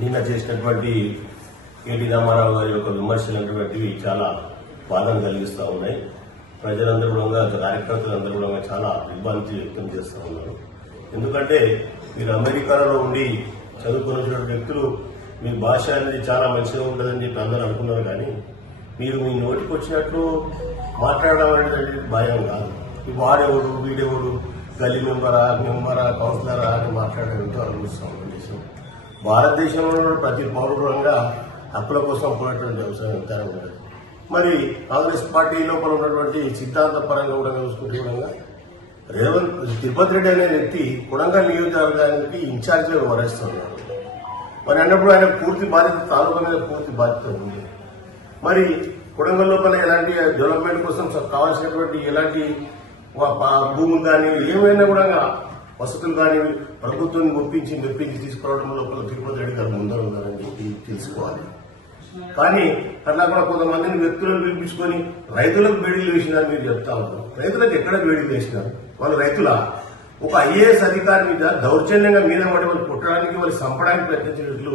నిన్న చేసినటువంటి కేటీ రామారావు గారి యొక్క విమర్శలు అనేటువంటివి చాలా బాధను కలిగిస్తూ ఉన్నాయి. ప్రజలందరూ కూడా కార్యకర్తలందరూ కూడా చాలా ఇబ్బంది వ్యక్తం చేస్తూ ఉన్నారు. ఎందుకంటే మీరు అమెరికాలో ఉండి చదువుకున్నటువంటి వ్యక్తులు మీ భాష అనేది చాలా మంచిగా ఉంటుందని చెప్పి అందరూ అనుకున్నారు కానీ మీరు మీ నోటికి వచ్చినట్లు మాట్లాడడం అనేది భయం కాదు. వాడెవడు వీడెవడు గల్లీ మెంబరా మెంబరా కౌన్సిలరా అని మాట్లాడడంతో అనిపిస్తాం దేశం భారతదేశంలో ప్రతి పౌరుడంగా హక్కుల కోసం పోయేటువంటి అవసరం ఎంతైనా ఉండదు మరి కాంగ్రెస్ పార్టీ లోపల ఉన్నటువంటి సిద్ధాంత పరంగా కూడా చూసుకుంటే కూడా రేవంత్ తిరుపతి రెడ్డి అనే వ్యక్తి కొడంగల్ నియోజకవర్గానికి ఇన్ఛార్జిగా వహిస్తున్నాడు మరి అన్నప్పుడు ఆయన పూర్తి బాధ్యత తాలూకా మీద పూర్తి బాధ్యత ఉంది. మరి కొడంగల్ లోపల ఎలాంటి డెవలప్మెంట్ కోసం కావాల్సినటువంటి ఎలాంటి భూములు కానీ ఏమైనా కూడా వసతులు కానీ ప్రభుత్వం ఒప్పించి మెప్పించి తీసుకురావడం లోపల తిరుపతి రెడ్డి గారు ముందర ఉన్నారని తెలుసుకోవాలి. కానీ అట్లా కూడా కొంతమందిని వ్యక్తులను పిలిపించుకొని రైతులకు బేడీలు వేసినారు మీరు చెప్తా ఉన్నారు. రైతులకు ఎక్కడ బేడీలు వేసినారు? వాళ్ళు రైతుల? ఒక ఐఏఎస్ అధికారి మీద దౌర్జన్యంగా మీద పడి వాళ్ళు కుట్టడానికి వాళ్ళు చంపడానికి ప్రయత్నించినట్లు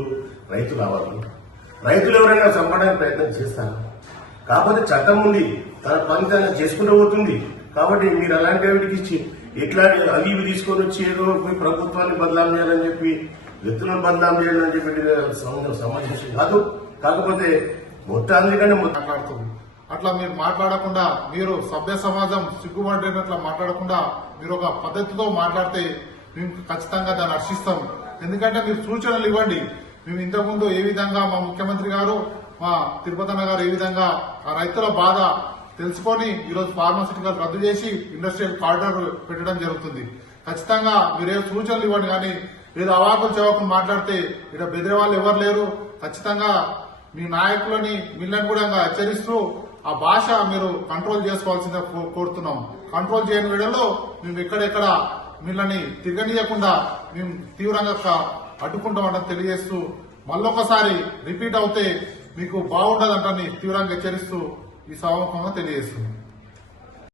రైతు అవ్వాలి రైతులు ఎవరైనా చంపడానికి ప్రయత్నం చేస్తారు. కాకపోతే చట్టం ఉంది. తన పని తన చేసుకుంటూ పోతుంది. కాబట్టి మీరు అలాంటి వాటికి ఇచ్చి ఇట్లాంటి అవి ఇవి తీసుకొని వచ్చి ఏదో ప్రభుత్వాన్ని బదనాం చేయాలని చెప్పి వ్యక్తులను బదలాం చేయాలని చెప్పి సమ- సమంజసం కాదు. కాకపోతే మొత్తానికంటే మొత్తం మాట్లాడుతుంది. అట్లా మీరు మాట్లాడకుండా మీరు సభ్య సమాజం సిగ్గుపడినట్లా మాట్లాడకుండా మీరు ఒక పద్ధతితో మాట్లాడితే మేము ఖచ్చితంగా దాన్ని హర్షిస్తాం ఎందుకంటే మీరు సూచనలు ఇవ్వండి. మేము ఇంతకుముందు ఏ విధంగా మా ముఖ్యమంత్రి గారు మా తిరుపతన్న గారు ఏ విధంగా ఆ రైతుల బాధ తెలుసుకొని ఈరోజు ఫార్మాసిటికల్ రద్దు చేసి ఇండస్ట్రియల్ కారిడార్ పెట్టడం జరుగుతుంది. ఖచ్చితంగా మీరే సూచనలు ఇవ్వండి కానీ ఏదో అవాకులు చవాకులు మాట్లాడితే ఇక్కడ బెదిరే వాళ్ళు ఎవరు లేరు. ఖచ్చితంగా మీ నాయకులని మిల్లని కూడా హెచ్చరిస్తూ ఆ భాష మీరు కంట్రోల్ చేసుకోవాల్సిందే కో- కోరుతున్నాం. కంట్రోల్ చేయని వీడియోలో మేము ఎక్కడెక్కడ మిల్లని తిరగనీయకుండా మేము తీవ్రంగా క- అడ్డుకుంటామని తెలియజేస్తూ మళ్ళొకసారి రిపీట్ అవుతే మీకు బాగుండదంటని తీవ్రంగా హెచ్చరిస్తూ e salva com ini